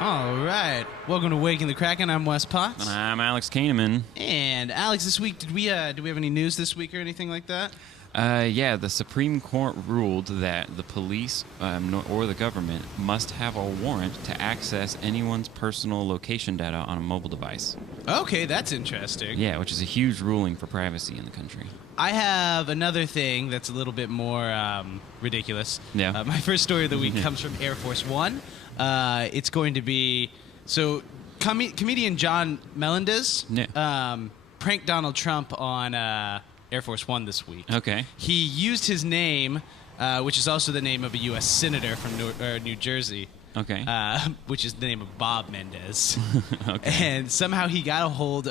All right. Welcome to Waking the Kraken. I'm Wes Potts. And I'm Alex Kahneman. And Alex, this week, did we have any news this week or anything like that? Yeah, the Supreme Court ruled that the police or the government must have a warrant to access anyone's personal location data on a mobile device. Okay, that's interesting. Yeah, which is a huge ruling for privacy in the country. I have another thing that's a little bit more ridiculous. Yeah. My first story of the week comes from Air Force One. It's going to be... So, comedian John Melendez pranked Donald Trump on Air Force One this week. Okay. He used his name, which is also the name of a U.S. senator from New Jersey. Okay. Which is the name of Bob Mendez. Okay. And somehow he got a hold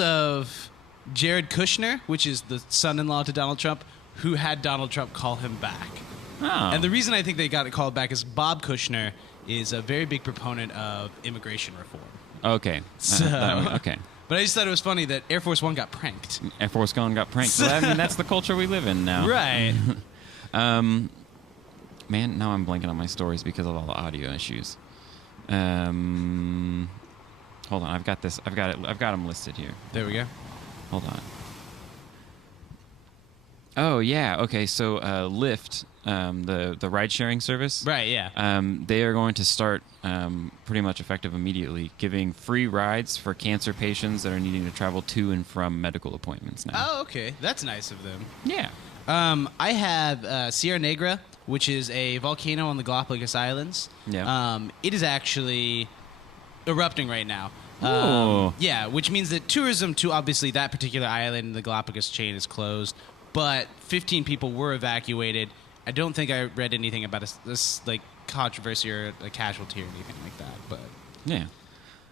of Jared Kushner, which is the son-in-law to Donald Trump, who had Donald Trump call him back. Oh. And the reason I think they got it called back is Bob Kushner is a very big proponent of immigration reform. Okay. So, okay. But I just thought it was funny that Air Force One got pranked. Air Force One got pranked. So, I mean, that's the culture we live in now. Right. Man, now I'm blanking on my stories because of all the audio issues. Hold on, I've got this. I've got them listed here. There we go. Hold on. Oh yeah, okay. So Lyft, the ride-sharing service, Right. Yeah. they are going to start pretty much effective immediately, giving free rides for cancer patients that are needing to travel to and from medical appointments now. Oh, okay. That's nice of them. Yeah. I have Sierra Negra, which is a volcano on the Galapagos Islands. Yeah. It is actually erupting right now. Ooh. Yeah, which means that tourism to obviously that particular island in the Galapagos chain is closed, but 15 people were evacuated. I don't think I read anything about this like controversy or a casualty or anything like that, but Yeah.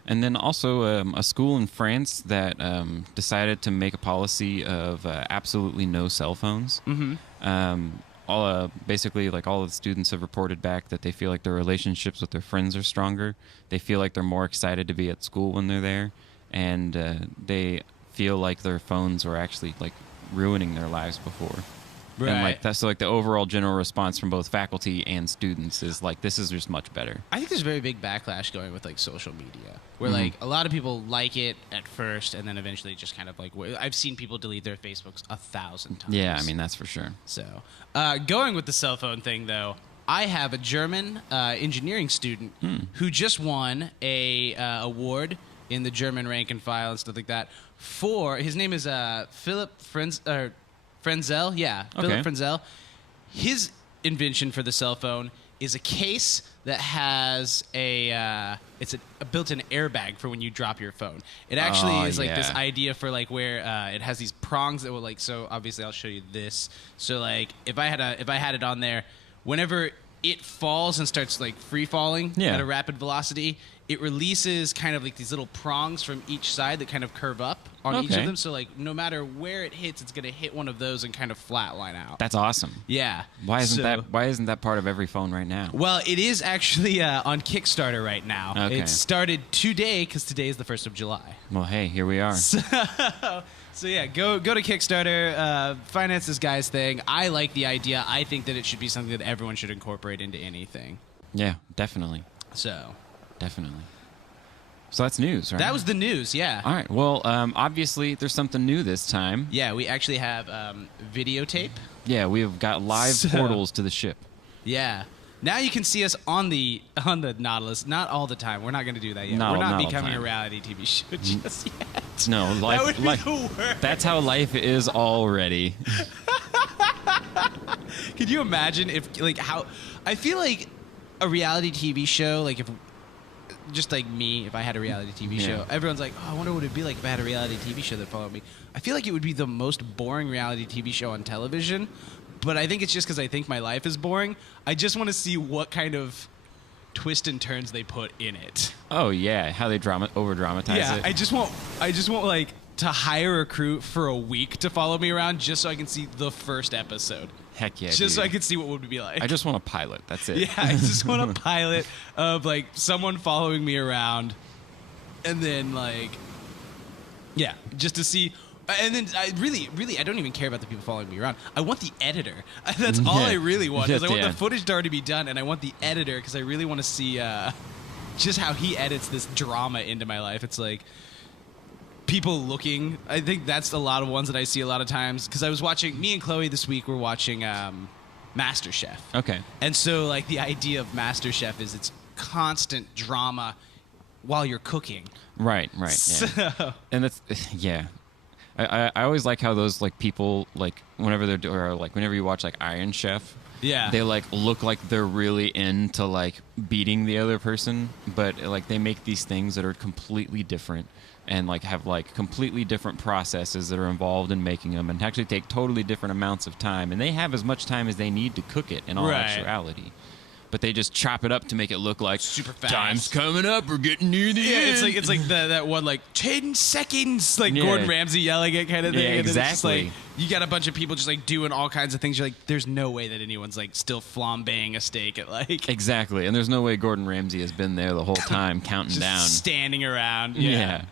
And then also a school in France that decided to make a policy of absolutely no cell phones. Mm-hmm. Basically, like all of the students have reported back that they feel like their relationships with their friends are stronger. They feel like they're more excited to be at school when they're there, and they feel like their phones were actually like ruining their lives before. right. And like that's so like the overall general response from both faculty and students is like this is just much better. I think there's a very big backlash going with like social media, where Mm-hmm. like a lot of people like it at first, and then eventually just kind of like I've seen people delete their Facebooks 1,000 times. Yeah, I mean that's for sure. So, going with the cell phone thing, though, I have a German engineering student who just won a award in the German rank and file and stuff like that. For his name is Philip Frenzel. Yeah, Okay. Philip Frenzel. His invention for the cell phone is a case that has a built-in airbag for when you drop your phone. It actually is like this yeah. idea for like where it has these prongs that will like, so obviously I'll show you this. So like if I had it on there, whenever it falls and starts like free falling Yeah. at a rapid velocity, it releases kind of like these little prongs from each side that kind of curve up on each Okay. of them. So like no matter where it hits, it's gonna hit one of those and kind of flatline out. That's awesome. Yeah. Why isn't So- that part of every phone right now? Well, it is actually on Kickstarter right now. Okay. It started today because today is the 1st of July. Well, hey, here we are. So yeah, go to Kickstarter, finance this guy's thing. I like the idea. I think that it should be something that everyone should incorporate into anything. Yeah, definitely. So Definitely. So that's news, right? that was the news. Yeah. All right. Well, obviously there's something new this time. Yeah, we actually have videotape. Yeah, we've got live So- portals to the ship. Yeah. Now you can see us on the Nautilus. Not all the time. We're not going to do that yet. No, We're not not all the becoming a time. reality TV show just yet. No, life, That would be life- the worst. That's how life is already. Could you imagine if, like, how... I feel like a reality TV show, like, if... Just like me, if I had a reality TV Yeah. show, everyone's like, oh, I wonder what it'd be like if I had a reality TV show that followed me. I feel like it would be the most boring reality TV show on television, but I think it's just because I think my life is boring. I just want to see what kind of twist and turns they put in it. Oh yeah, how they over dramatize Yeah, it. I just want like to hire a crew for a week to follow me around just so I can see the first episode. Heck yeah, Just so dude. I can see what it would be like. I just want a pilot. That's it. Yeah, I just want a pilot of like someone following me around, and then like, yeah, just to see And then I really, I don't even care about the people following me around. I want the editor. That's all I really want. Is I want the footage to already be done, and I want the editor because I really want to see just how he edits this drama into my life. It's like people looking. I think that's a lot of ones that I see a lot of times because I was watching. Me and Chloe this week were watching MasterChef. Okay. And so like the idea of MasterChef is it's constant drama while you're cooking. Right. Yeah. So. And that's I always like how those like people like whenever they're or like whenever you watch like Iron Chef, they like look like they're really into like beating the other person, but like they make these things that are completely different and like have like completely different processes that are involved in making them and actually take totally different amounts of time, and they have as much time as they need to cook it in all actuality. But they just chop it up to make it look like super fast. Time's coming up. We're getting near the end. It's like that one like 10 seconds, like Gordon Ramsay yelling it kind of thing. Yeah, and exactly. It's just like you got a bunch of people just like doing all kinds of things. You're like, there's no way that anyone's like still flambeing a steak at like exactly. And there's no way Gordon Ramsay has been there the whole time counting just down, standing around. Yeah.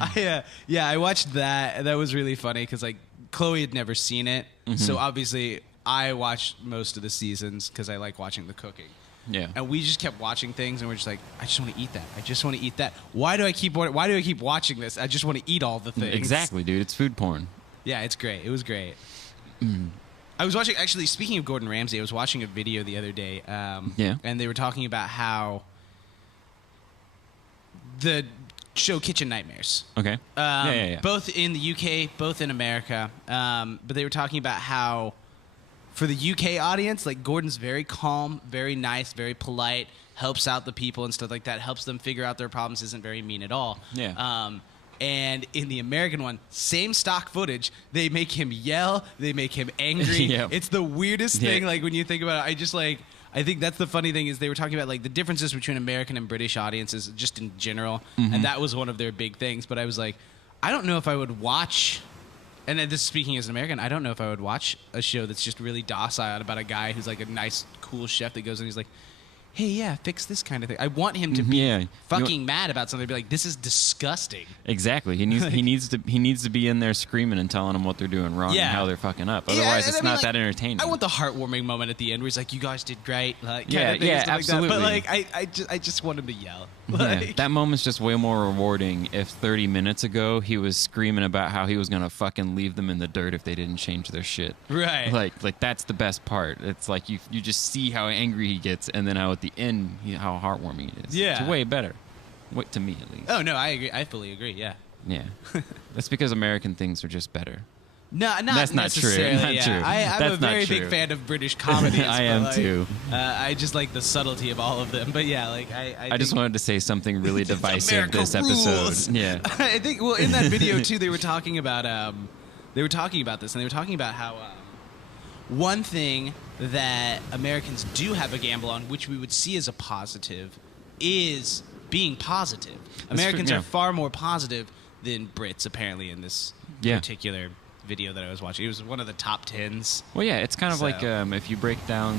I watched that. That was really funny because like Chloe had never seen it, so obviously I watched most of the seasons because I like watching the cooking. Yeah. And we just kept watching things, and we're just like, I just want to eat that. I just want to eat that. Why do I keep watching this? I just want to eat all the things. Exactly, dude. It's food porn. Yeah, it's great. It was great. I was watching, actually, speaking of Gordon Ramsay, I was watching a video the other day, and they were talking about how the show Kitchen Nightmares. Okay. Both in the UK, both in America. But they were talking about how for the UK audience, like Gordon's very calm, very nice, very polite, helps out the people and stuff like that, helps them figure out their problems, isn't very mean at all. Yeah. And in the American one, same stock footage, they make him yell, they make him angry. Yep. It's the weirdest thing, like when you think about it. I think that's the funny thing is they were talking about like the differences between American and British audiences just in general, and that was one of their big things. But I was like, I don't know if I would watch, and this is speaking as an American, I don't know if I would watch a show that's just really docile about a guy who's like a nice, cool chef that goes and he's like, hey, yeah, fix this kind of thing. I want him to be fucking mad about something. Be like, this is disgusting. Exactly. He needs to be in there screaming and telling them what they're doing wrong and how they're fucking up. Otherwise, it's not that entertaining. I want the heartwarming moment at the end where he's like, you guys did great. Like, absolutely. Like that. But like, I just want him to yell. Like, that moment's just way more rewarding if 30 minutes ago he was screaming about how he was going to fucking leave them in the dirt if they didn't change their shit. Right. Like that's the best part. It's like you just see how angry he gets and then how at the end how heartwarming it is. Yeah. It's way better. To me at least. Oh, no, I agree. I fully agree, yeah. Yeah. That's because American things are just better. No, not that's not true. necessarily. Not true. I'm a very big fan of British comedies. I am too. I just like the subtlety of all of them. But yeah, like I just wanted to say something really divisive this episode. Yeah. I think. Well, in that video too, they were talking about this, and they were talking about how one thing that Americans do have a gamble on, which we would see as a positive, is being positive. Americans are far more positive than Brits, apparently, in this particular video that I was watching. It was one of the top 10s. Well, yeah, it's kind of like if you break down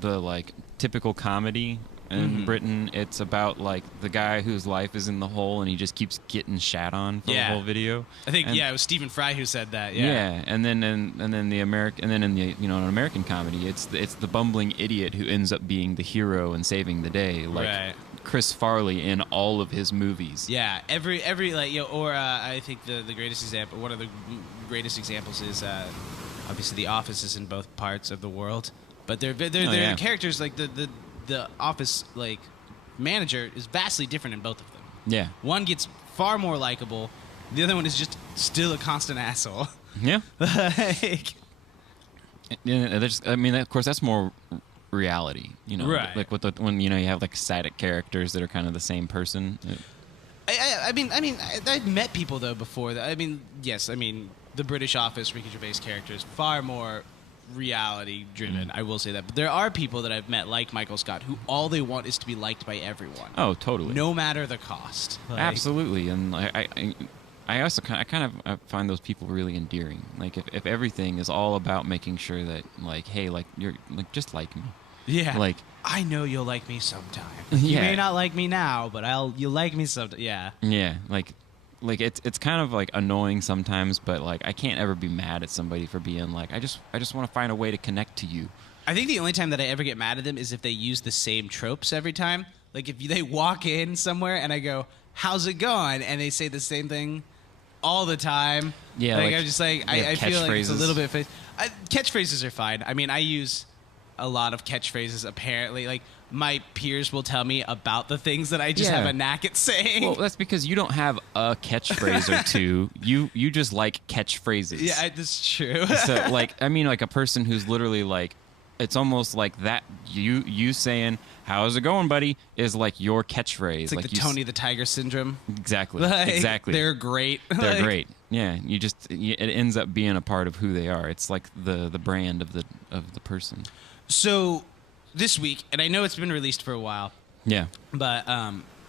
the like typical comedy in Britain, it's about like the guy whose life is in the hole and he just keeps getting shat on for the whole video. I think it was Stephen Fry who said that. Yeah, and then in the an American comedy, it's the bumbling idiot who ends up being the hero and saving the day. Like Chris Farley in all of his movies. Yeah, every like I think the greatest example, one of the greatest examples is obviously The Office is in both parts of the world, but they're characters like the Office like manager is vastly different in both of them. Yeah, one gets far more likable, the other one is just still a constant asshole. Yeah, I mean, of course, that's more reality, right? Like when you have like static characters that are kind of the same person. I mean, I've met people though before that. I mean, yes, the British Office Ricky Gervais character is far more reality driven. I will say that, but there are people that I've met like Michael Scott who all they want is to be liked by everyone. Oh, totally. No matter the cost. Absolutely, and I also kind of find those people really endearing. Like if everything is all about making sure that like, hey, like you're like just like me. Yeah. Like I know you'll like me sometime. You may not like me now, but you'll like me sometime. Yeah. Yeah. Like like it's kind of like annoying sometimes, but like I can't ever be mad at somebody for being like, I just want to find a way to connect to you. I think the only time that I ever get mad at them is if they use the same tropes every time. Like if they walk in somewhere and I go, "How's it going?" and they say the same thing all the time. Yeah, like I'm just like I feel like it's a little bit. Catchphrases are fine. I mean, I use a lot of catchphrases. Apparently, like my peers will tell me about the things that I just have a knack at saying. Well, that's because you don't have a catchphrase or two. You just like catchphrases. Yeah, that's true. So like, I mean, like a person who's literally like, it's almost like that. You saying, "How's it going, buddy?" is like your catchphrase. It's like the Tony the Tiger syndrome. Exactly. Like, exactly. They're great. They're great. Yeah. It ends up being a part of who they are. It's like the brand of the person. So this week, and I know it's been released for a while. Yeah. But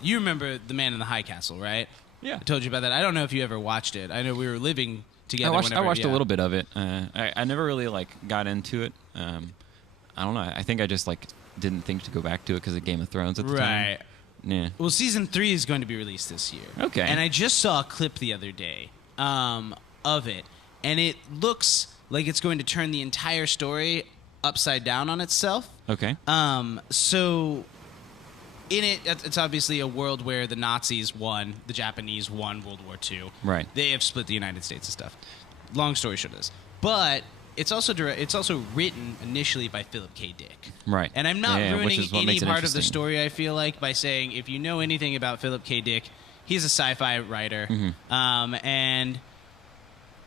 you remember The Man in the High Castle, right? Yeah. I told you about that. I don't know if you ever watched it. I know we were living together. I watched a little bit of it. I never really like got into it. I don't know. I think I just like didn't think to go back to it because of Game of Thrones at the time. Right. Yeah. Well, season 3 is going to be released this year. Okay. And I just saw a clip the other day of it, and it looks like it's going to turn the entire story upside down on itself. Okay. So in it, it's obviously a world where the Nazis won, the Japanese won World War II. Right. They have split the United States and stuff. Long story short is. But it's also written initially by Philip K. Dick. Right. And I'm not ruining any part of the interesting. story, I feel like, by saying if you know anything about Philip K. Dick, he's a sci-fi writer. Mm-hmm. And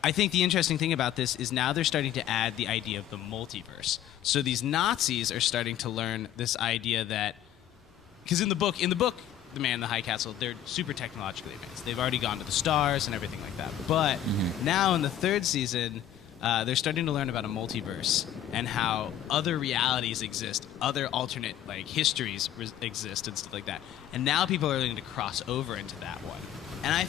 I think the interesting thing about this is now they're starting to add the idea of the multiverse. So these Nazis are starting to learn this idea that... Because in the book, The Man in the High Castle, they're super technologically advanced. They've already gone to the stars and everything like that. But now in the 3rd season... they're starting to learn about a multiverse and how other realities exist, other alternate like histories exist and stuff like that. And now people are learning to cross over into that one. And I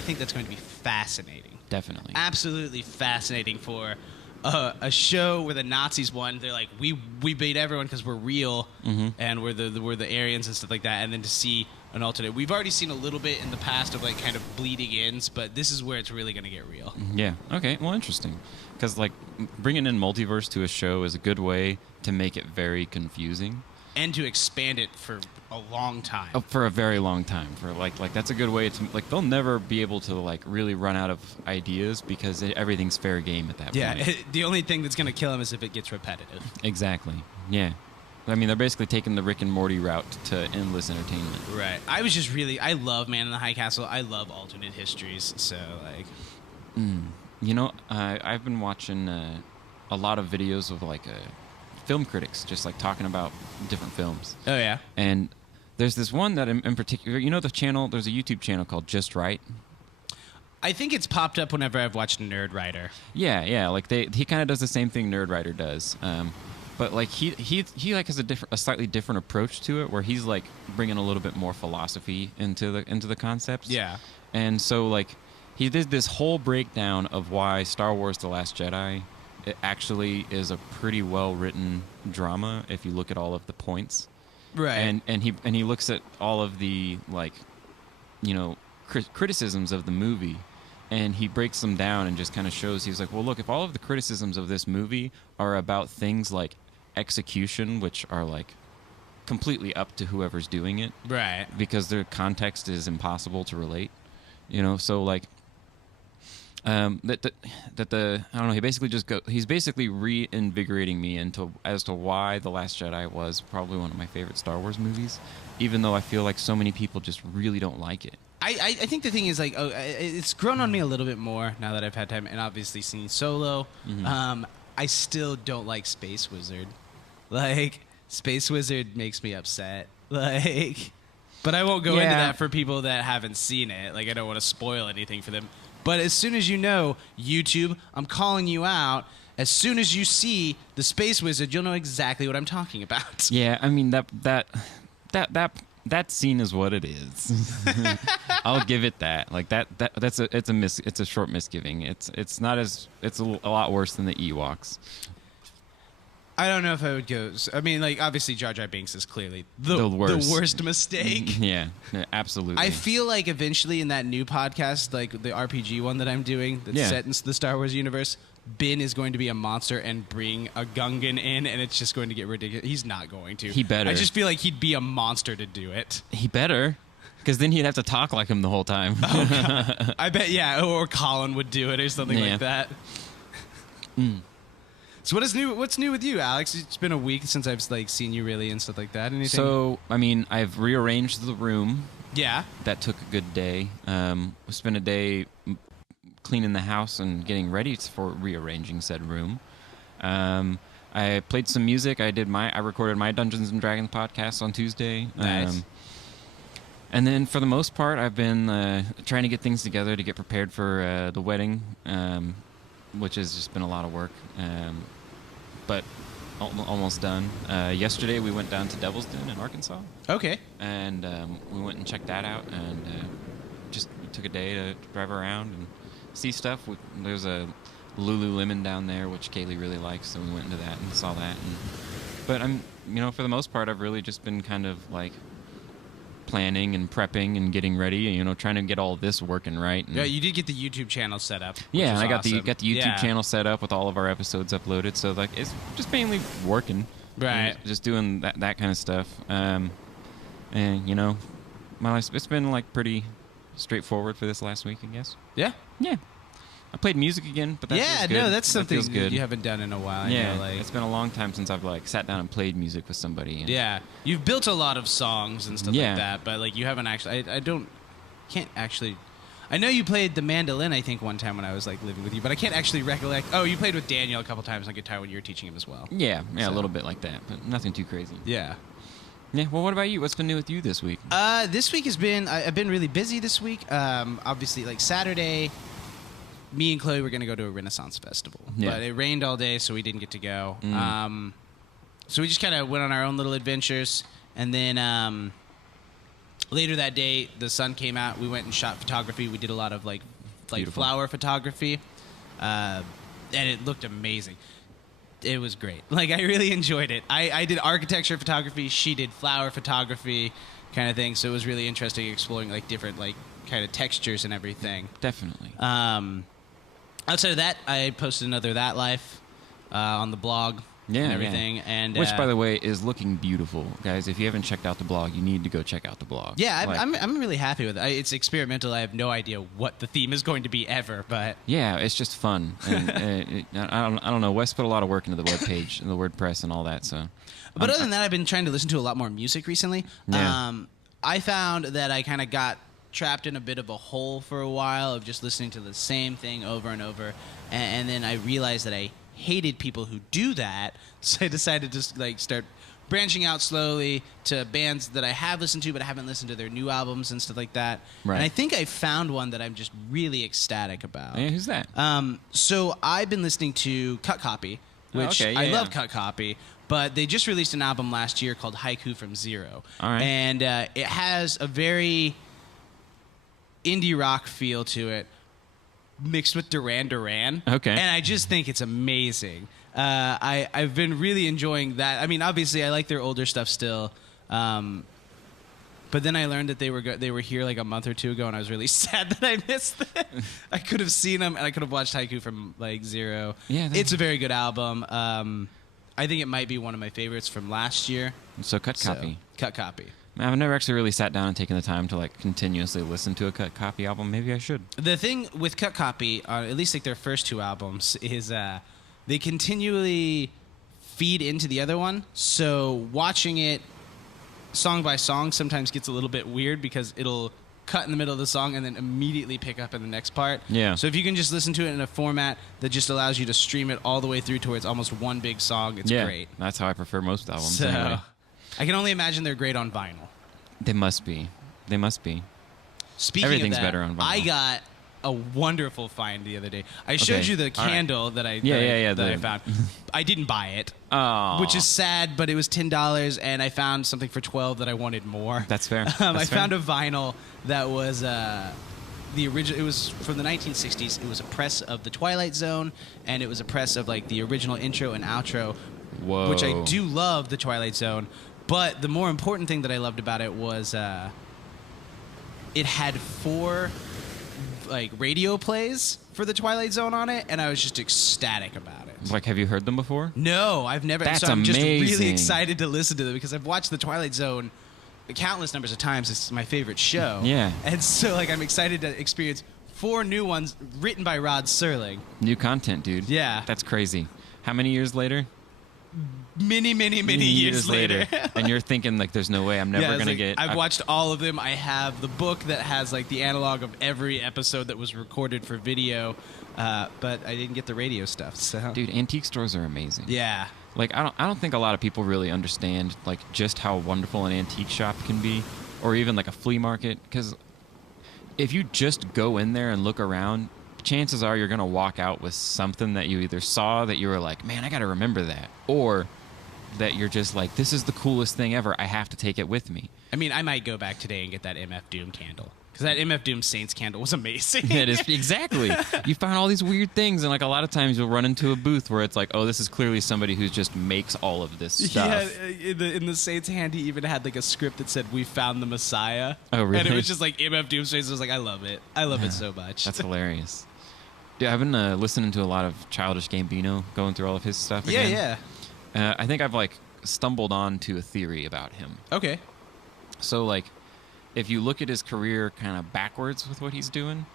think that's going to be fascinating. Definitely. Absolutely fascinating for a show where the Nazis won. They're like, we beat everyone because we're real and we're the Aryans and stuff like that. And then to see an alternate, we've already seen a little bit in the past of like kind of bleeding ins, but this is where it's really going to get real. Yeah. Okay. Well, interesting. Because like bringing in multiverse to a show is a good way to make it very confusing and to expand it for a long time. Oh, for a very long time. For like that's a good way to like they'll never be able to like really run out of ideas because everything's fair game at that point. Yeah. The only thing that's going to kill them is if it gets repetitive. Exactly. Yeah. I mean, they're basically taking the Rick and Morty route to endless entertainment. Right. I love Man in the High Castle. I love alternate histories. So, like... You know, I've been watching a lot of videos of, like, film critics just, like, talking about different films. Oh, yeah? And there's this one that in particular... You know the channel? There's a YouTube channel called Just Right. I think it's popped up whenever I've watched Nerd Writer. Yeah. Like, he kind of does the same thing Nerd Writer does. But like he like has a slightly different approach to it, where he's like bringing a little bit more philosophy into the concepts. Yeah. And so like he did this whole breakdown of why Star Wars: The Last Jedi it actually is a pretty well written drama if you look at all of the points. Right. And he looks at all of the like, you know, criticisms of the movie. And he breaks them down and just kind of shows, he's like, well, look, if all of the criticisms of this movie are about things like execution, which are like completely up to whoever's doing it. Right. Because their context is impossible to relate. You know, so like, I don't know, he's basically reinvigorating me as to why The Last Jedi was probably one of my favorite Star Wars movies, even though I feel like so many people just really don't like it. I think the thing is, like, it's grown on me a little bit more now that I've had time and obviously seen Solo. I still don't like Space Wizard. Like, Space Wizard makes me upset. Like, but I won't go into that for people that haven't seen it. Like, I don't want to spoil anything for them. But as soon as you know, YouTube, I'm calling you out. As soon as you see the Space Wizard, you'll know exactly what I'm talking about. Yeah, I mean, that scene is what it is. I'll give it that. Like it's a short misgiving. It's a lot worse than the Ewoks. I don't know if I would go. I mean, like, obviously, Jar Jar Binks is clearly the worst mistake. Yeah, absolutely. I feel like eventually in that new podcast, like the RPG one that I'm doing, that's set in the Star Wars universe, Bin is going to be a monster and bring a Gungan in, and it's just going to get ridiculous. He's not going to. He better. I just feel like he'd be a monster to do it. He better. Because then he'd have to talk like him the whole time. Oh, God. I bet, yeah, or Callin would do it or something like that. So what's new with you, Alex? It's been a week since I've like seen you really and stuff like that. Anything? So, I mean, I've rearranged the room. Yeah. That took a good day. We spent a day cleaning the house and getting ready for rearranging said room. I played some music. I recorded my Dungeons and Dragons podcast on Tuesday. Nice. And then for the most part, I've been trying to get things together to get prepared for the wedding, which has just been a lot of work. But almost done. Yesterday we went down to Devil's Den in Arkansas. Okay. And we went and checked that out, and just took a day to drive around and see stuff. There's a Lululemon down there, which Kaylee really likes, so we went into that and saw that. But for the most part, I've really just been kind of like planning and prepping and getting ready, trying to get all this working right. And yeah, you did get the YouTube channel set up. Yeah, and I got awesome. the YouTube channel set up with all of our episodes uploaded. So like it's just mainly working, right? Just doing that kind of stuff. And my life, it's been like pretty straightforward for this last week, I guess. Yeah. I played music again, but that feels good. No, that's something that good. You haven't done in a while. It's been a long time since I've like sat down and played music with somebody. Yeah, you've built a lot of songs and stuff like that, but like you haven't actually. I know you played the mandolin, I think, one time when I was like living with you, but I can't actually recollect. Oh, you played with Daniel a couple times on guitar when you were teaching him as well. Yeah, a little bit like that, but nothing too crazy. Yeah. Yeah. Well, what about you? What's been new with you this week? This week I've been really busy this week. Obviously, like Saturday, me and Chloe were going to go to a Renaissance festival, but it rained all day, so we didn't get to go. So we just kind of went on our own little adventures, and then later that day, the sun came out. We went and shot photography. We did a lot of like flower photography, and it looked amazing. It was great. Like, I really enjoyed it. I did architecture photography. She did flower photography kind of thing, so it was really interesting exploring like different like kind of textures and everything. Definitely. Outside of that, I posted another That Life on the blog and everything. Yeah. And which, by the way, is looking beautiful. Guys, if you haven't checked out the blog, you need to go check out the blog. Yeah, I'm really happy with it. It's experimental. I have no idea what the theme is going to be ever, but... Yeah, it's just fun. And, I don't know. Wes put a lot of work into the webpage and the WordPress and all that, so... But other than that, I've been trying to listen to a lot more music recently. Yeah. I found that I kind of got trapped in a bit of a hole for a while of just listening to the same thing over and over, and then I realized that I hated people who do that, so I decided to just like start branching out slowly to bands that I have listened to but I haven't listened to their new albums and stuff like that. Right. And I think I found one that I'm just really ecstatic about. Yeah, who's that? So I've been listening to Cut Copy, which I love Cut Copy, but they just released an album last year called Haiku from Zero. All right. And it has a very indie rock feel to it, mixed with Duran Duran. Okay. And I just think it's amazing. I've been really enjoying that. I mean, obviously, I like their older stuff still. But then I learned that they were here like a month or two ago, and I was really sad that I missed it. I could have seen them, and I could have watched Haiku from like Zero. Yeah, it's a very good album. I think it might be one of my favorites from last year. So Cut Copy. Cut Copy. I've never actually really sat down and taken the time to like continuously listen to a Cut Copy album. Maybe I should. The thing with Cut Copy, at least like their first two albums, is they continually feed into the other one. So watching it song by song sometimes gets a little bit weird because it'll cut in the middle of the song and then immediately pick up in the next part. Yeah. So if you can just listen to it in a format that just allows you to stream it all the way through to where it's almost one big song, it's great. That's how I prefer most albums. So anyway. I can only imagine they're great on vinyl. They must be. Speaking Everything's of that, better on vinyl. I got a wonderful find the other day. I showed you the candle that I found. I didn't buy it, which is sad, but it was $10, and I found something for $12 that I wanted more. That's fair. I found a vinyl that was the original. It was from the 1960s. It was a press of The Twilight Zone, and it was a press of like the original intro and outro. Whoa. which I do love the Twilight Zone. But the more important thing that I loved about it was it had 4 like radio plays for the Twilight Zone on it, and I was just ecstatic about it. Like, have you heard them before? No, I've never. That's so I'm just really amazing. excited to listen to them because I've watched the Twilight Zone countless numbers of times. It's my favorite show. Yeah. And so like I'm excited to experience 4 new ones written by Rod Serling. New content, dude. Yeah. That's crazy. How many years later? Many years later. And you're thinking, like, there's no way I'm never Yeah, going to like, get... I've watched all of them. I have the book that has like the analog of every episode that was recorded for video, but I didn't get the radio stuff. So Dude, antique stores are amazing. yeah. Like, I don't think a lot of people really understand, like, just how wonderful an antique shop can be, or even, like, a flea market, because if you just go in there and look around, chances are you're going to walk out with something that you either saw that you were like, man, I got to remember that, or that you're just like, this is the coolest thing ever, I have to take it with me. I mean, I might go back today and get that MF Doom candle. Because that MF Doom Saints candle was amazing. It is, exactly. You find all these weird things, and like a lot of times you'll run into a booth where it's like, oh, this is clearly somebody who just makes all of this stuff. Yeah, in the Saints hand, he even had like a script that said, "We found the Messiah." Oh, really? And it was just like MF Doom's face. I was like, I love it. I love it so much. That's hilarious. Dude, I've been listening to a lot of Childish Gambino, going through all of his stuff again. Yeah. I think I've like stumbled onto a theory about him. Okay. So like, if you look at his career kind of backwards with what he's doing,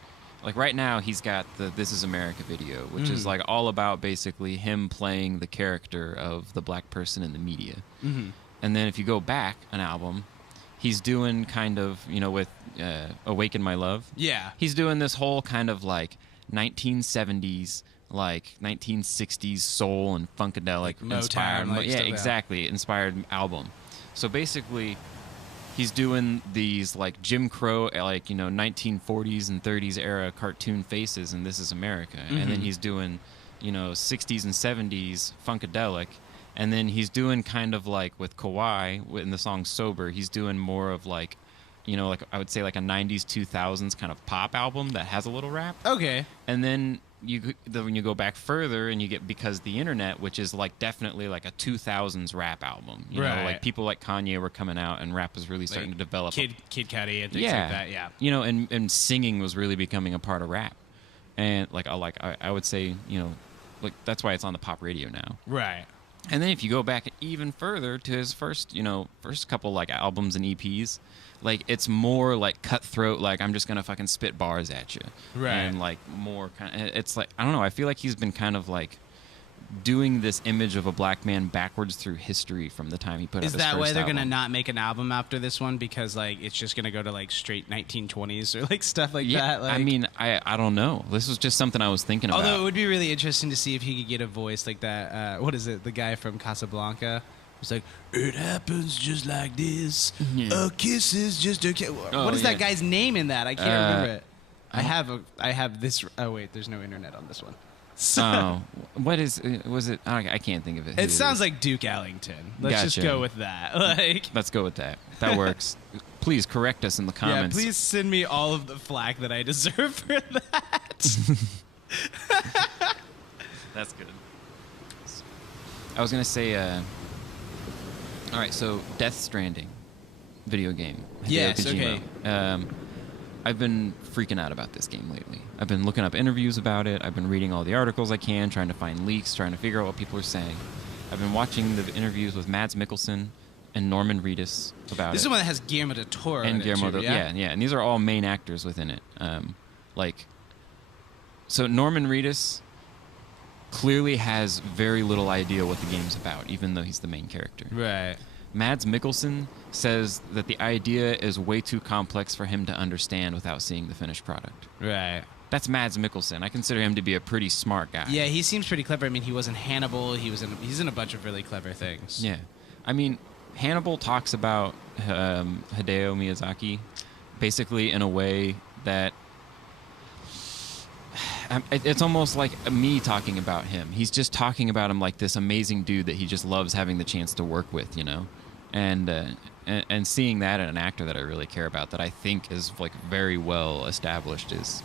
like right now he's got the This Is America video, which is like all about basically him playing the character of the black person in the media. Mm-hmm. And then if you go back an album, he's doing kind of, with Awaken My Love. Yeah. He's doing this whole kind of like 1970s, like 1960s soul and funkadelic Like Motown, inspired, like stuff, yeah. exactly, inspired album. So basically, he's doing these like Jim Crow, like 1940s and 30s era cartoon faces, and This Is America, and then he's doing 60s and 70s funkadelic, and then he's doing kind of like with Kawhi in the song Sober, he's doing more of like like I would say like a 90s 2000s kind of pop album that has a little rap. Okay. And then when you go back further and you get Because the Internet, which is like definitely like a 2000s rap album. You know, like people like Kanye were coming out and rap was really starting to develop. Kid Cudi and things like that, yeah. And singing was really becoming a part of rap. And I would say, like that's why it's on the pop radio now. Right. And then if you go back even further to his first couple like albums and EPs, like it's more like cutthroat, like I'm just gonna fucking spit bars at you, right? And like more kind of, it's like I don't know. I feel like he's been kind of like doing this image of a black man backwards through history from the time he put out his first album. Is that why they're gonna not make an album after this one because like it's just gonna go to like straight 1920s or like stuff like that? Like, I mean, I don't know. This was just something I was thinking about. Although it would be really interesting to see if he could get a voice like that. What is it? The guy from Casablanca. It's like, it happens just like this. Yeah. A kiss is just a kiss. What is that guy's name in that? I can't remember it. I have this. Oh wait, there's no internet on this one. So, what is? Was it? I can't think of it. It sounds like Duke Ellington. Let's just go with that. Like, let's go with that. That works. Please correct us in the comments. Yeah, please send me all of the flack that I deserve for that. That's good. I was gonna say. All right, so Death Stranding, video game. Yes, okay. I've been freaking out about this game lately. I've been looking up interviews about it. I've been reading all the articles I can, trying to find leaks, trying to figure out what people are saying. I've been watching the interviews with Mads Mikkelsen and Norman Reedus about it. This is the one that has Guillermo del Toro and in it Guillermo too, yeah? And these are all main actors within it. So Norman Reedus clearly has very little idea what the game's about, even though he's the main character. Right. Mads Mikkelsen says that the idea is way too complex for him to understand without seeing the finished product. Right. That's Mads Mikkelsen. I consider him to be a pretty smart guy. Yeah, he seems pretty clever. I mean, he was in Hannibal. He's in a bunch of really clever things. Yeah. I mean, Hannibal talks about Hideo Miyazaki basically in a way that it's almost like me talking about him. He's just talking about him like this amazing dude that he just loves having the chance to work with, and seeing that in an actor that I really care about, that I think is like very well established, is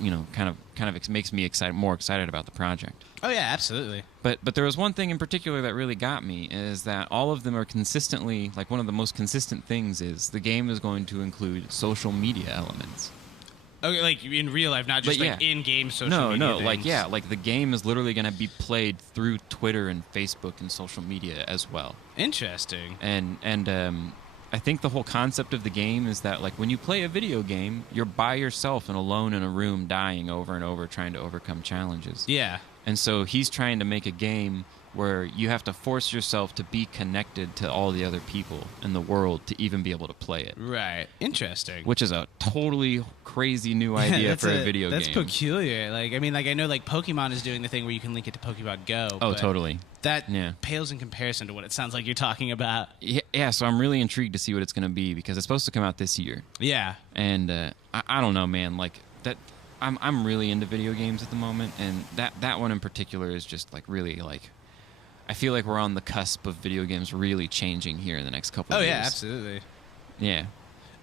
makes me more excited about the project. Oh yeah, absolutely. But there was one thing in particular that really got me, is that all of them are consistently, like, one of the most consistent things is the game is going to include social media elements. Okay, like in real life, not just like in-game social media things. Like the game is literally going to be played through Twitter and Facebook and social media as well. Interesting. And I think the whole concept of the game is that, like, when you play a video game, you're by yourself and alone in a room dying over and over trying to overcome challenges. Yeah. And so he's trying to make a game where you have to force yourself to be connected to all the other people in the world to even be able to play it. Right. Interesting. Which is a totally crazy new idea for a video game. That's peculiar. Like, I mean, like, I know, like, Pokemon is doing the thing where you can link it to Pokemon Go. Oh, totally. That pales in comparison to what it sounds like you're talking about. Yeah, so I'm really intrigued to see what it's going to be, because it's supposed to come out this year. Yeah. And I don't know, man. Like, that, I'm really into video games at the moment, and that one in particular is just, like, really, like, I feel like we're on the cusp of video games really changing here in the next couple of years. Oh, yeah, absolutely. Yeah.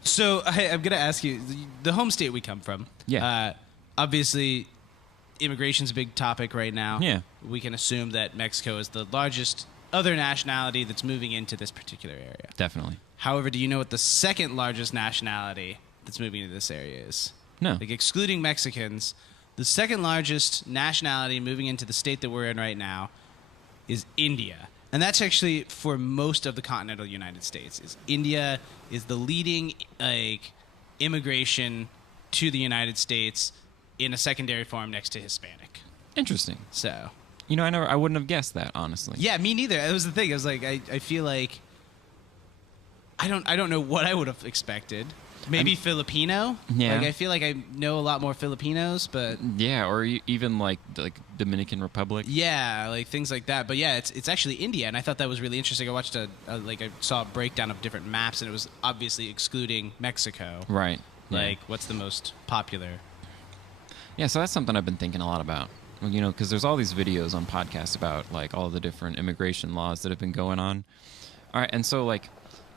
So I'm going to ask you, the home state we come from. Yeah. Obviously, immigration's a big topic right now. Yeah. We can assume that Mexico is the largest other nationality that's moving into this particular area. Definitely. However, do you know what the second largest nationality that's moving into this area is? No. Like, excluding Mexicans, the second largest nationality moving into the state that we're in right now is India. And that's actually for most of the continental United States. India is the leading, like, immigration to the United States in a secondary form next to Hispanic. Interesting. So, I wouldn't have guessed that, honestly. Yeah, me neither. That was the thing. I was like, I feel like I don't know what I would have expected. Maybe Filipino. Yeah. Like, I feel like I know a lot more Filipinos, but yeah, or even like Dominican Republic. Yeah, like things like that. But yeah, it's actually India, and I thought that was really interesting. I watched I saw a breakdown of different maps, and it was obviously excluding Mexico. Right. Like, what's the most popular? Yeah, so that's something I've been thinking a lot about. Because there's all these videos on podcasts about, like, all the different immigration laws that have been going on. All right, and so, like,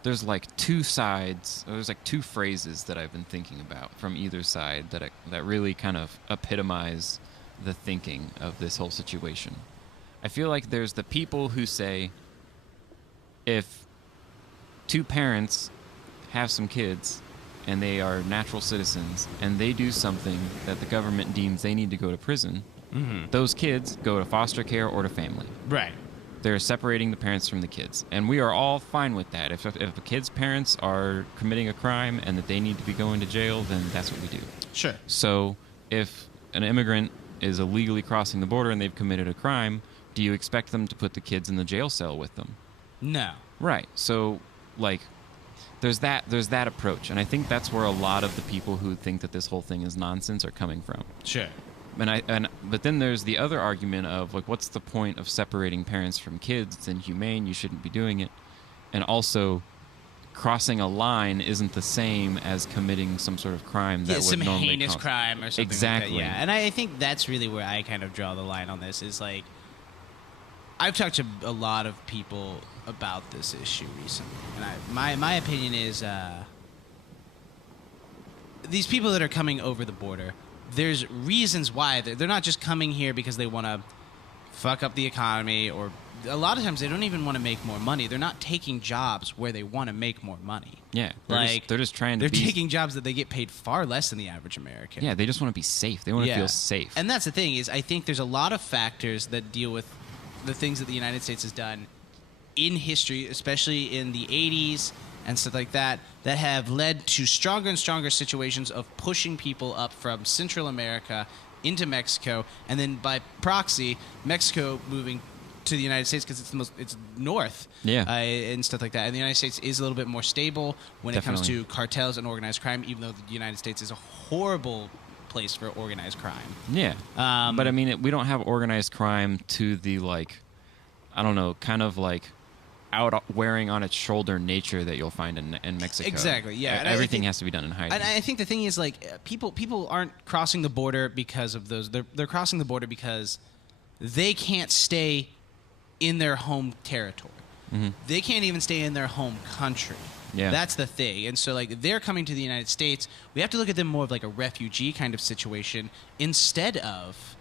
there's like two sides. There's like two phrases that I've been thinking about from either side that really kind of epitomize the thinking of this whole situation. I feel like there's the people who say, if two parents have some kids and they are natural citizens and they do something that the government deems they need to go to prison, those kids go to foster care or to family. Right. They're separating the parents from the kids. And we are all fine with that. If a kid's parents are committing a crime and that they need to be going to jail, then that's what we do. Sure. So if an immigrant is illegally crossing the border and they've committed a crime, do you expect them to put the kids in the jail cell with them? No. Right. So, like, there's that approach. And I think that's where a lot of the people who think that this whole thing is nonsense are coming from. Sure. But then there's the other argument of, like, what's the point of separating parents from kids? It's inhumane. You shouldn't be doing it. And also, crossing a line isn't the same as committing some sort of crime that would normally some heinous crime or something exactly. like that. Yeah, and I think that's really where I kind of draw the line on this. Is like, I've talked to a lot of people about this issue recently, and my opinion is these people that are coming over the border, there's reasons why they're not just coming here because they want to fuck up the economy, or a lot of times they don't even want to make more money. They're not taking jobs where they want to make more money. Yeah, they're just trying to. They're taking jobs that they get paid far less than the average American. Yeah, they just want to be safe. They want to feel safe. And that's the thing is, I think there's a lot of factors that deal with the things that the United States has done in history, especially in the 80s and stuff like that, that have led to stronger and stronger situations of pushing people up from Central America into Mexico, and then by proxy, Mexico moving to the United States because it's north, and stuff like that. And the United States is a little bit more stable when it comes to cartels and organized crime, even though the United States is a horrible place for organized crime. Yeah, but I mean, we don't have organized crime to the, like, I don't know, kind of like out wearing on its shoulder nature that you'll find in Mexico. Exactly. Yeah, everything has to be done in hiding. And I think the thing is, like, people aren't crossing the border because of those. They're crossing the border because they can't stay in their home territory. Mm-hmm. They can't even stay in their home country. Yeah. That's the thing. And so, like, they're coming to the United States. We have to look at them more of like a refugee kind of situation instead of,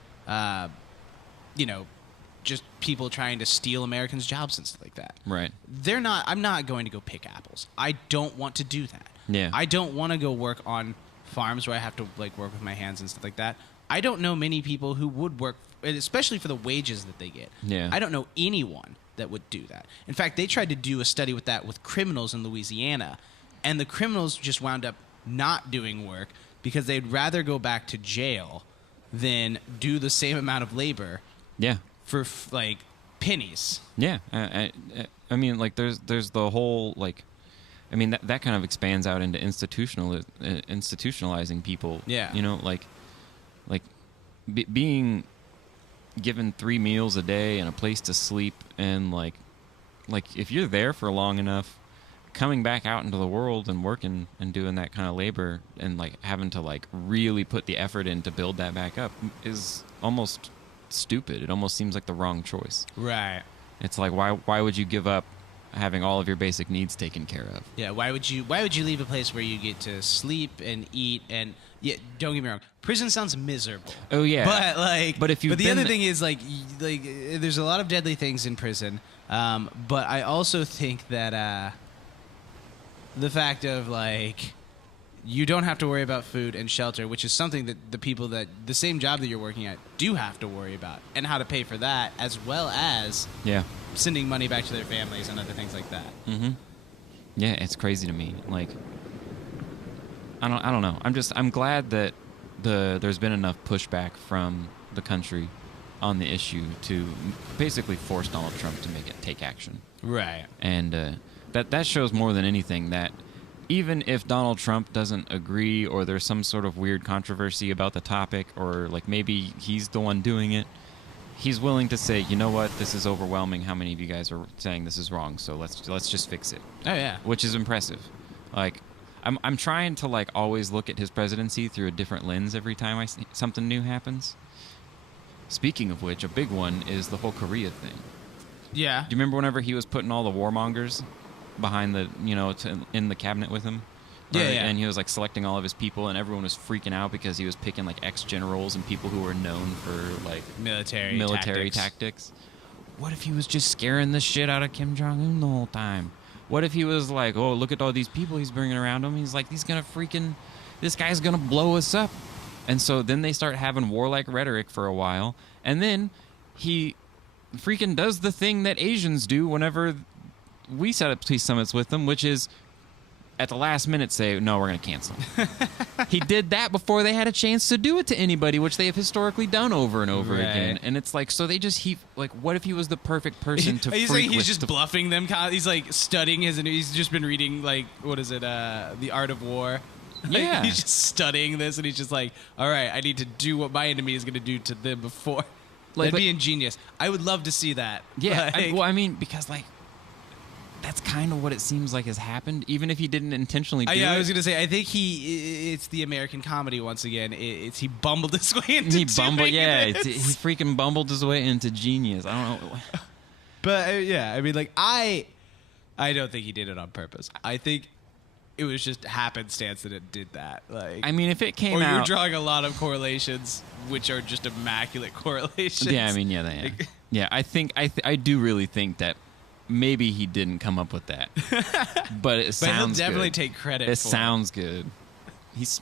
just people trying to steal Americans' jobs and stuff like that. Right. I'm not going to go pick apples. I don't want to do that. Yeah. I don't want to go work on farms where I have to, like, work with my hands and stuff like that. I don't know many people who would work, especially for the wages that they get. Yeah. I don't know anyone that would do that. In fact, they tried to do a study with that with criminals in Louisiana, and the criminals just wound up not doing work because they'd rather go back to jail than do the same amount of labor Yeah. for like pennies. Yeah. I mean, like, there's the whole, like, I mean, that kind of expands out into institutionalizing people. Yeah. You know, like being given 3 meals a day and a place to sleep, and like if you're there for long enough, coming back out into the world and working and doing that kind of labor and like having to like really put the effort in to build that back up is almost stupid. It almost seems like the wrong choice. Right. It's like, why would you give up having all of your basic needs taken care of? Yeah, why would you leave a place where you get to sleep and eat? And yeah, don't get me wrong, prison sounds miserable. Oh yeah. But the other been- thing is like there's a lot of deadly things in prison. But I also think that the fact of like you don't have to worry about food and shelter, which is something that the people that the same job that you're working at do have to worry about, and how to pay for that, as well as Yeah. sending money back to their families and other things like that. Mm-hmm. Yeah, it's crazy to me. Like, I don't know. I'm glad that there's been enough pushback from the country on the issue to basically force Donald Trump to take action. Right. And that shows more than anything that even if Donald Trump doesn't agree, or there's some sort of weird controversy about the topic, or like maybe he's the one doing it, he's willing to say, you know what, this is overwhelming. How many of you guys are saying this is wrong? So let's just fix it. Oh yeah. Which is impressive. Like, I'm trying to like always look at his presidency through a different lens every time I see something new happens. Speaking of which, a big one is the whole Korea thing. Yeah. Do you remember whenever he was putting all the warmongers behind the, in the cabinet with him? Yeah, yeah. And he was like selecting all of his people, and everyone was freaking out because he was picking like ex-generals and people who were known for like military tactics. What if he was just scaring the shit out of Kim Jong-un the whole time? What if he was like, oh, look at all these people he's bringing around him. He's like, this guy's gonna blow us up. And so then they start having warlike rhetoric for a while, and then he freaking does the thing that Asians do whenever we set up peace summits with them, which is at the last minute say, no, we're going to cancel. He did that before they had a chance to do it to anybody, which they have historically done over and over again. And it's like, so they just, what if he was the perfect person to He's freak like, he's with just bluffing them. He's like studying he's just been reading like, what is it, The Art of War. Like, Yeah. he's just studying this, and he's just like, all right, I need to do what my enemy is going to do to them before. That'd be ingenious. I would love to see that. Yeah. Like, Because like, that's kind of what it seems like has happened, even if he didn't intentionally do it. I was going to say, I think it's the American comedy once again. He bumbled his way into he freaking bumbled his way into genius. I don't know. But yeah, I mean, like, I don't think he did it on purpose. I think it was just happenstance that it did that. Like, I mean, if it came or out, you're drawing a lot of correlations, which are just immaculate correlations. Yeah, I mean, yeah, they are. Yeah, I do really think that maybe he didn't come up with that, but it sounds. But he'll definitely good. take credit. It for sounds good.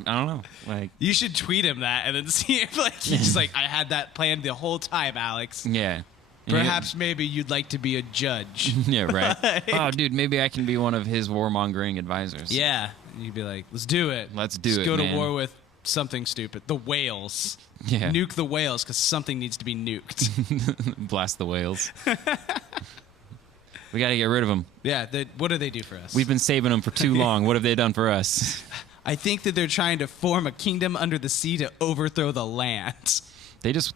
I don't know. Like, you should tweet him that and then see if like he's just like, I had that planned the whole time, Alex. Yeah. Perhaps maybe you'd like to be a judge. Yeah, right. Oh, dude, maybe I can be one of his warmongering advisors. Yeah. And you'd be like, let's do it. Let's do Let's it, go man. to war with something stupid. The whales. Yeah. Nuke the whales because something needs to be nuked. Blast the whales. We got to get rid of them. Yeah. What do they do for us? We've been saving them for too long. What have they done for us? I think that they're trying to form a kingdom under the sea to overthrow the land. They're just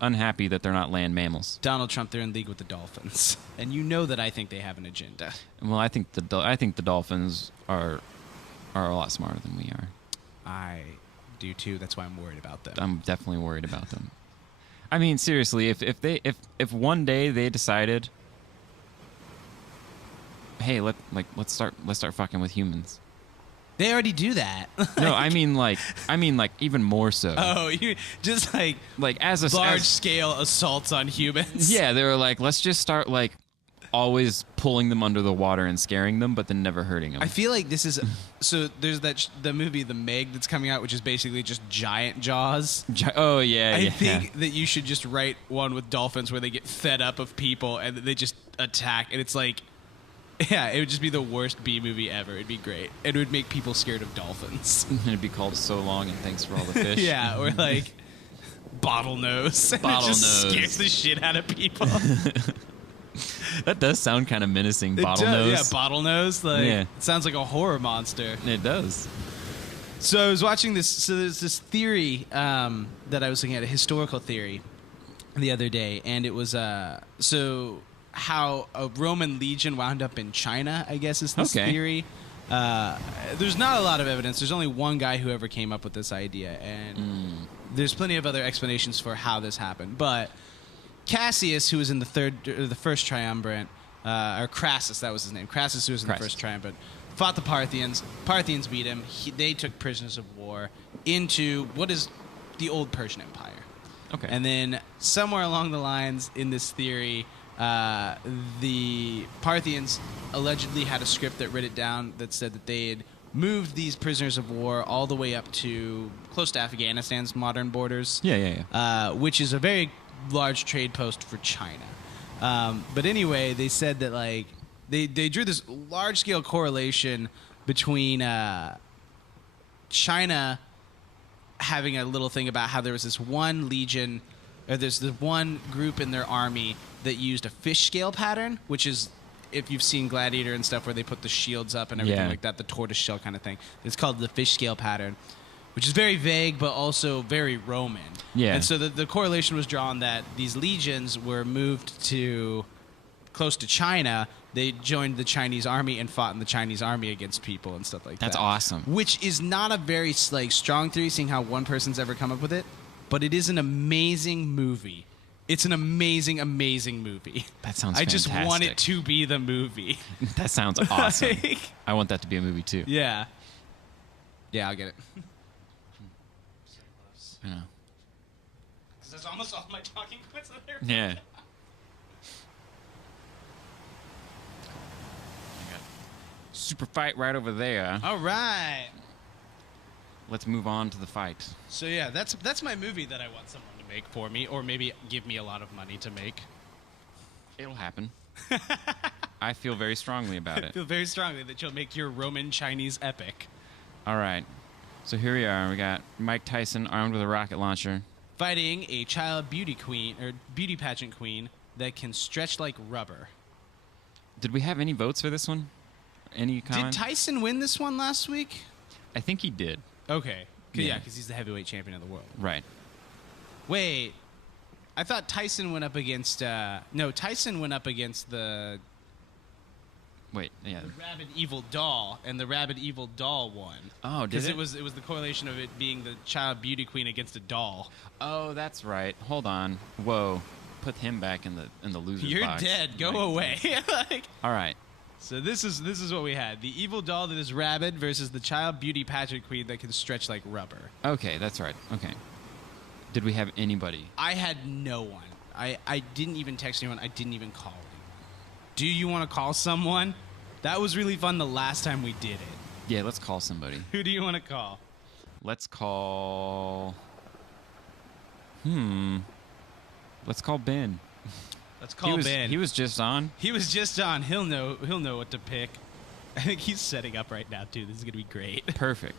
unhappy that they're not land mammals. Donald Trump, they're in league with the dolphins, and you know that I think they have an agenda. Well, I think the dolphins are a lot smarter than we are. I do too. That's why I'm worried about them. I'm definitely worried about them. I mean, seriously, if one day they decided, hey, let's start fucking with humans. They already do that. No, I mean like even more so. Oh, you just like as a large scale assaults on humans. Yeah, they were like, let's just start like always pulling them under the water and scaring them, but then never hurting them. I feel like this is so. There's the movie The Meg that's coming out, which is basically just giant jaws. Oh yeah, I think that you should just write one with dolphins where they get fed up of people and they just attack, and it's like. Yeah, it would just be the worst B movie ever. It'd be great. It would make people scared of dolphins. It'd be called So Long and Thanks for All the Fish. Yeah, or like Bottlenose. Bottlenose. It just scares the shit out of people. That does sound kind of menacing, Bottlenose. Yeah, Bottlenose. Like, Yeah. It sounds like a horror monster. It does. So I was watching this. So there's this theory that I was looking at, a historical theory, the other day, and it was so how a Roman legion wound up in China, I guess, is this theory. There's not a lot of evidence. There's only one guy who ever came up with this idea, and there's plenty of other explanations for how this happened. But Cassius, who was in the first triumvirate, or Crassus, that was his name. Crassus, who was in the first triumvirate, fought the Parthians. Parthians beat him. They took prisoners of war into what is the old Persian Empire. Okay. And then somewhere along the lines in this theory, the Parthians allegedly had a script that writ it down that said that they had moved these prisoners of war all the way up to close to Afghanistan's modern borders. Which is a very large trade post for China. But anyway, they said that like they drew this large scale correlation between China having a little thing about how there was this one legion, or there's this one group in their army that used a fish scale pattern, which is, if you've seen Gladiator and stuff where they put the shields up and everything like that, the tortoise shell kind of thing. It's called the fish scale pattern, which is very vague but also very Roman. Yeah. And so the correlation was drawn that these legions were moved to close to China. They joined the Chinese army and fought in the Chinese army against people and stuff like that. That's awesome. Which is not a very like strong theory, seeing how one person's ever come up with it, but it is an amazing movie. It's an amazing, amazing movie. That sounds I fantastic. just want it to be the movie. That sounds awesome. I want that to be a movie too. Yeah. Yeah, I'll get it. I know. Because that's almost all my talking points in there. Yeah. Super fight right over there. All right. Let's move on to the fight. So yeah, that's my movie that I want someone to make for me, or maybe give me a lot of money to make. It'll happen. I feel very strongly about I it. feel very strongly that you'll make your Roman Chinese epic. All right. So here we are. We got Mike Tyson armed with a rocket launcher. Fighting a child beauty queen, or beauty pageant queen, that can stretch like rubber. Did we have any votes for this one? Any comment? Did Tyson win this one last week? I think he did. Okay. Yeah. Because he's the heavyweight champion of the world. Right. Wait. I thought Tyson went up against... Tyson went up against the Wait, yeah. rabid evil doll, and the rabid evil doll won. Oh, did Because it? it was the correlation of it being the child beauty queen against a doll. Oh, that's right. Hold on. Whoa. Put him back in the loser's You're box. dead. Go away. Like, All right. so this is what we had. The evil doll that is rabid versus the child beauty pageant queen that can stretch like rubber. Okay, that's right. Okay. Did we have anybody? I had no one. I didn't even text anyone. I didn't even call anyone. Do you want to call someone? That was really fun the last time we did it. Yeah, let's call somebody. Who do you want to call? Let's call... Let's call Ben. Let's call Ben. He was just on. He was just on. He'll know what to pick. I think he's setting up right now too. This is gonna be great. Perfect.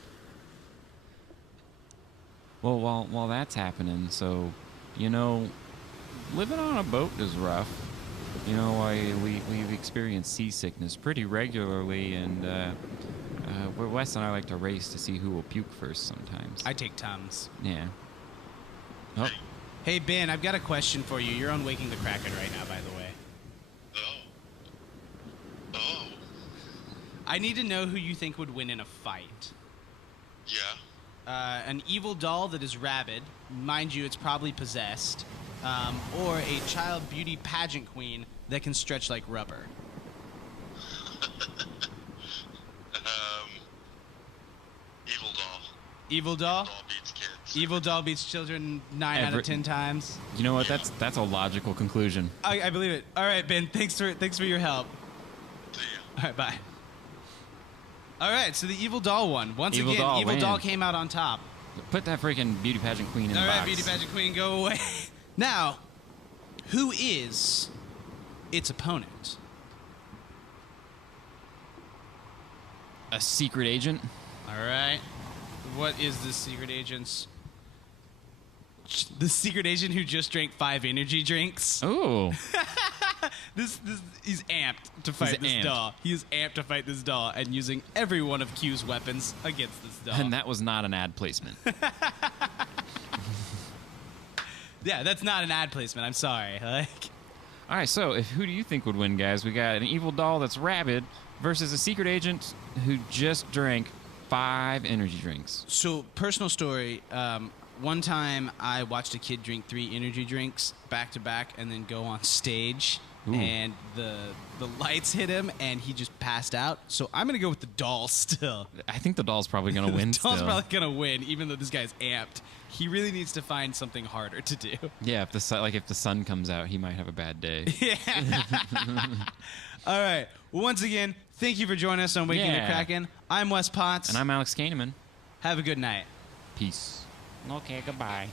Well, while that's happening, so, living on a boat is rough. We've experienced seasickness pretty regularly, and Wes and I like to race to see who will puke first sometimes. I take Tums. Yeah. Oh, Hey Ben, I've got a question for you. You're on Waking the Kraken right now, by the way. Oh. I need to know who you think would win in a fight. Yeah. An evil doll that is rabid, mind you, it's probably possessed, or a child beauty pageant queen that can stretch like rubber. Evil doll. Evil doll? Doll beats kids. Evil doll beats children 9 out of 10 times. You know what? That's a logical conclusion. I believe it. All right, Ben. Thanks for your help. See ya. All right, bye. All right, so the evil doll one. Once Evil again, doll evil win. doll came out on top. Put that freaking beauty pageant queen in the All right, box. beauty pageant queen, go away. Now, who is its opponent? A secret agent. All right. What is the secret agent's? The secret agent who just drank 5 energy drinks. Oh. This he's amped to fight this amped. doll. He is amped to fight this doll and using every one of Q's weapons against this doll. And that was not an ad placement. Yeah, that's not an ad placement. I'm sorry. Like, All right, so who do you think would win, guys? We got an evil doll that's rabid versus a secret agent who just drank 5 energy drinks. so personal story. One time I watched a kid drink 3 energy drinks back to back and then go on stage. Ooh. And the lights hit him and he just passed out. So I'm gonna go with the doll still. I think the doll's probably going to win The doll's still. probably gonna win, even though this guy's amped. He really needs to find something harder to do. Yeah, if the sun comes out, he might have a bad day. Yeah. All right. Well, once again, thank you for joining us on Waking the Yeah. Kraken. I'm Wes Potts. And I'm Alex Kahneman. Have a good night. Peace. Okay, goodbye.